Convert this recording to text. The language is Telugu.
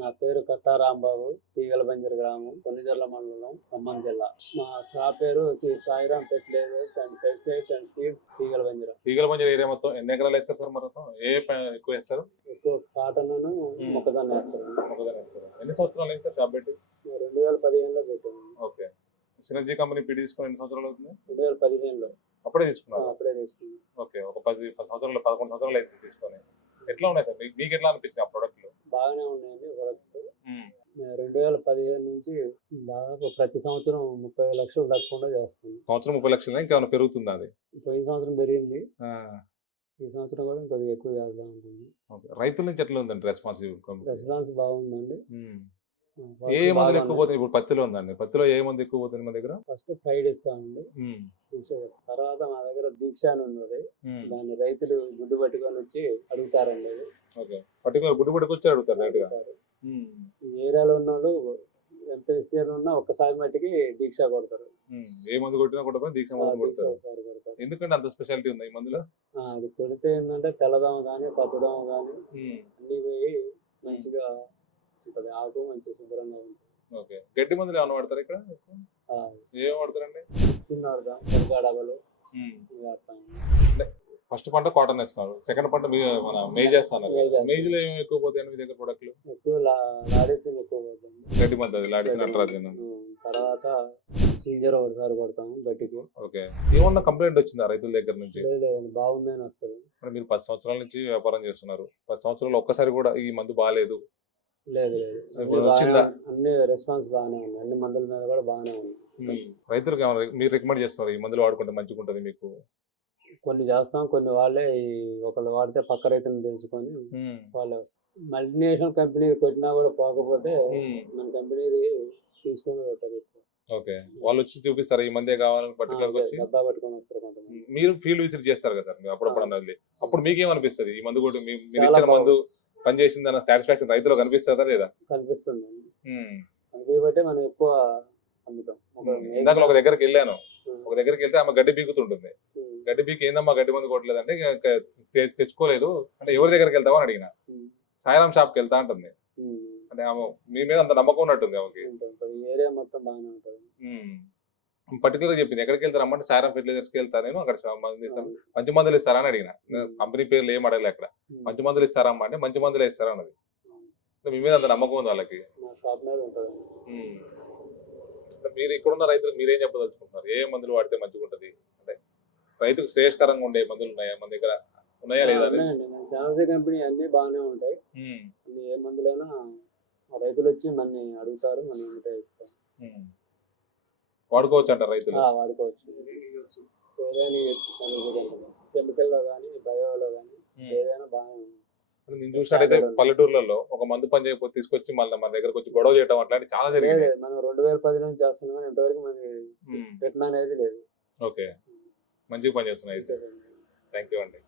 నా పేరు కట్టా రాంబాబు, తీగలబంజర్ గ్రామం, కొన్నిజర్ల మండలం, ఖమ్మం జిల్లా. మా షాప్ పేరు Shri Sairam fertilisers and pesticides and seeds, Teegalabanjara. Teegalabanjara area మొత్తం ఎన్ని ఎకరాలు వేస్తారు సార్? మొత్తం ఎక్కువ వేస్తారు? ఎక్కువ కాటన్ మొక్కజొన్న వేస్తారు. మొక్కజొన్న వేస్తారు. ఎన్ని సంవత్సరాలు అయింది సార్ షాప్ పెట్టి? 2015లో పెట్టాము. ఓకే. సినర్జీ కంపెనీ పీడి తీసుకుని ఎన్ని సంవత్సరాలు అవుతుంది? 2015లో. అప్పుడే తీసుకున్నారు? అప్పుడే తీసుకున్నాం. ఓకే. ఒక 10 సంవత్సరాలు 11 సంవత్సరాలు అయితే తీసుకొని. ఎట్లా ఉన్నాయి సార్ మీకు ఎట్లా అనిపించింది ఆ ప్రొడక్ట్లు? బాగానే ఉన్నాయండి ప్రొడక్ట్. 2015 నుంచి దాదాపు ప్రతి సంవత్సరం 30 లక్షలు తప్పకుండా చేస్తుంది. సంవత్సరం 30 లక్షలు ఇంకేమైనా పెరుగుతుందా అది? పోయిన సంవత్సరం పెరిగింది, ఈ సంవత్సరం కూడా కొద్దిగా ఎక్కువ చేద్దాం అనుకుంది. రైతుల నుంచి ఎట్లా ఉందండి రెస్పాన్స్? బాగుందండి. ఏ మందులు ఎక్కువ పోతుంది? ఇప్పుడు పత్తిలో ఉందండి, పత్తిలో ఏ మందు ఎక్కువ పోతుంది మన దగ్గర? ఫస్ట్ ఫ్రైడ్ ఇస్తామండి. తర్వాత మా దగ్గర దీక్ష అని ఉన్నది, దాన్ని రైతులు గుడ్డు పట్టుకొని వచ్చి అడుగుతారండి. పర్టికులర్ గుడ్డు పట్టుకొచ్చి అడుగుతారు రైతుగా? ఈ ఏరియాలో ఉన్న వాళ్ళు ఎంత విస్తీర్ణం ఉన్నా ఒక్కసారి మట్టికి దీక్ష కొడతారు. ఏ మందు కొట్టినా కూడా దీక్ష మందు కొడతారు. ఎందుకంటే అంత స్పెషాలిటీ ఉంది ఈ మందులో? అది కొడితే ఏంటంటే తెల్లదోమ కానీ పచ్చదోమ కానీ అన్ని పోయి మంచిగా ఉంటుంది, ఆకు మంచిగా శుభ్రంగా ఉంటుంది. ఓకే. గడ్డి మందులు ఏమైనా వాడతారు ఇక్కడ? ఏం వాడతారండి? డబలు. ఫస్ట్ పంట కాటన్ వేస్తున్నారు, సెకండ్ పంట మన మేజ్ చేస్తాను. మేజ్లో ఏమి ఎక్కువ పోతాయండి మీ దగ్గర ప్రొడక్ట్లు? ఎక్కువ లాడీసింగ్ ఎక్కువ పోతుంది. గడ్డి మంది అది లాడీసింగ్ అంటారు. తర్వాత సింజర్ ఒకటిసారి కొడతాము గట్టికి. ఓకే. ఏమన్నా కంప్లైంట్ వచ్చిందా రైతుల దగ్గర నుంచి? బాగుంది అని వస్తుంది. మీరు 10 సంవత్సరాల నుంచి వ్యాపారం చేస్తున్నారు, 10 సంవత్సరాలు ఒక్కసారి కూడా ఈ మందు బాగాలేదు? లేదు, అన్ని రెస్పాన్స్ బాగానే ఉంది, అన్ని మందుల మీద కూడా బాగానే ఉంది. రైతులకు ఏమైనా మీరు రికమెండ్ చేస్తున్నారు ఈ మందులు వాడుకుంటే మంచిగా ఉంటుంది మీకు? కొన్ని చేస్తాం, కొన్ని వాళ్ళే ఒకళ్ళు వాడితే పక్క రైతులను తెలుసుకొని వాళ్ళే వస్తారు. మల్టీనేషనల్ కంపెనీ కొట్టినా కూడా పోకపోతే మన కంపెనీది తీసుకొని పోతారు. ఓకే. వాళ్ళు వచ్చి చూపిస్తారు ఈ మందే కావాలని పర్టికులర్ వచ్చి డబ్బా పట్టుకొని వస్తారు కొంతమంది. మీరు ఫీల్డ్ విజిట్ చేస్తారు కదా సార్ అప్పుడప్పుడు అన్నది, అప్పుడు మీకేమనిపిస్తుంది ఈ మందు కూడా మీరు ఇచ్చిన మందు పనిచేసిందన్న సాటిస్ఫాక్షన్ రైతులో కనిపిస్తుందా లేదా? కనిపిస్తుంది. అందుకే మనం ఎక్కువ అమ్ముతాం. ఇందాక ఒక దగ్గరికి వెళ్ళాను, ఒక దగ్గరికి వెళ్తే ఆమె గడ్డి పీకుతుంటుంది. గడ్డి పీకి ఏందమ్మా గడ్డి మందు కొట్టలేదంటే తెచ్చుకోలేదు అంటే ఎవరి దగ్గరికి వెళ్తావా అని అడిగిన. సాయిరామ్ షాప్కి వెళ్తా అంటుంది. అంటే ఆమె మీ మీద అంత నమ్మకం ఉన్నట్టుంది ఆమెకి. పర్టికులర్ చెప్పింది ఎక్కడికి వెళ్తారు అమ్మంటే సాయిరామ్ ఫెర్టిలైజర్స్కి వెళ్తా నేను, అక్కడ మంచి మందులు ఇస్తారా అని అడిగిన. కంపెనీ పేర్లు ఏం అడగలే అక్కడ. మంచి మందులు ఇస్తారా అమ్మా అంటే మంచి మందులు ఇస్తారా అన్నది. మీ మీద అంత నమ్మకం ఉంది వాళ్ళకి. మీరు ఇక్కడున్న రైతులకు మీరేం చెప్పదలుచుకుంటున్నారు? ఏ మందులు వాడితే మంచిగా ఉంటుంది అంటే రైతుకు శ్రేయస్కరంగా ఉండే మందులు ఉన్నాయా మన దగ్గర? ఉన్నాయా లేదా? కంపెనీ అన్ని బాగానే ఉంటాయి. ఏ మందులైనా రైతులు వచ్చి మన అడుగుతారు, మనం ఇస్తాం. వాడుకోవచ్చు అంటారు రైతులు? వాడుకోవచ్చు. కెమికల్ లో కానీ బయోలో కానీ ఏదైనా బాగానే ఉంది. నేను చూసినట్టయితే పల్లెటూర్లలో ఒక మందు పని చేయకపోతే తీసుకొచ్చి మళ్ళీ మన దగ్గరకు వచ్చి గొడవ చేయడం అట్లాంటి చాలా జరిగింది. మనం 2010 నుంచి చేస్తున్నాం కానీ ఇంతవరకు మనకి పెట్టిన అనేది లేదు. ఓకే. మంచిగా పని చేస్తున్నాయి. థ్యాంక్ యూ అండి.